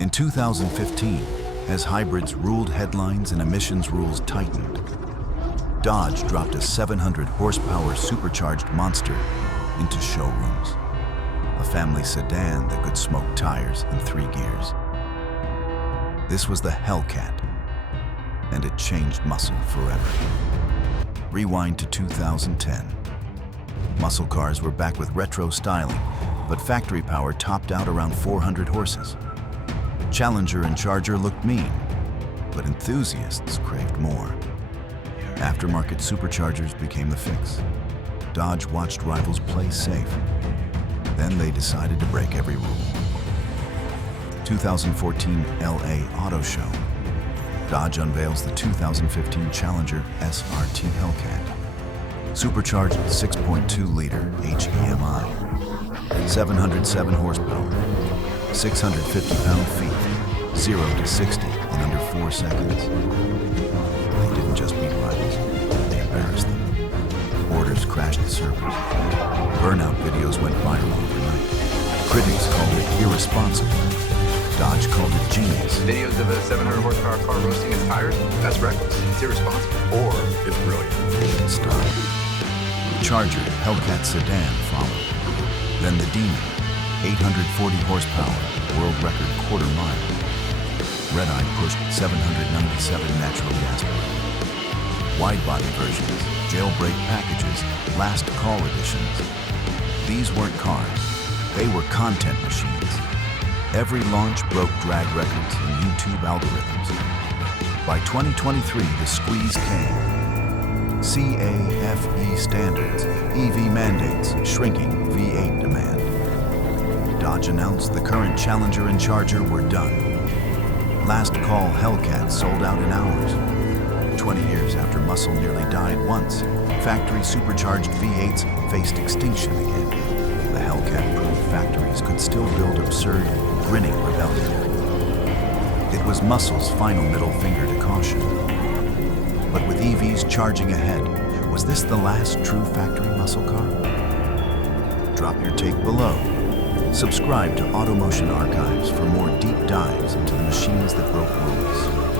In 2015, as hybrids ruled headlines and emissions rules tightened, Dodge dropped a 700 horsepower supercharged monster into showrooms. A family sedan that could smoke tires in 3 gears. This was the Hellcat, and it changed muscle forever. Rewind to 2010. Muscle cars were back with retro styling, but factory power topped out around 400 horses. Challenger and Charger looked mean, but enthusiasts craved more. Aftermarket superchargers became the fix. Dodge watched rivals play safe. Then they decided to break every rule. 2014 LA Auto Show. Dodge unveils the 2015 Challenger SRT Hellcat. Supercharged 6.2-liter HEMI, 707 horsepower, 650 pound-feet, 0 to 60 in under 4 seconds. They didn't just beat rivals, they embarrassed them. Orders crashed the servers. Burnout videos went viral overnight. Critics called it irresponsible. Dodge called it genius. Videos of a 700 horsepower car roasting its tires? That's reckless. It's irresponsible. Or it's brilliant. Didn't stop. Charger Hellcat sedan followed. Then the Demon, 840 horsepower, world record quarter mile. Red Eye pushed 797 natural gas power. Wide body versions, jailbreak packages, last call editions. These weren't cars, they were content machines. Every launch broke drag records and YouTube algorithms. By 2023, the squeeze came. CAFE standards, EV mandates, shrinking V8 demand. Dodge announced the current Challenger and Charger were done. Last call Hellcat sold out in hours. 20 years after muscle nearly died once, factory supercharged V8s faced extinction again. The Hellcat proved factories could still build absurd, grinning rebellion. It was muscle's final middle finger to caution. But with EVs charging ahead, was this the last true factory muscle car? Drop your take below. Subscribe to AutoMotion Archives for more deep dives into the machines that broke rules.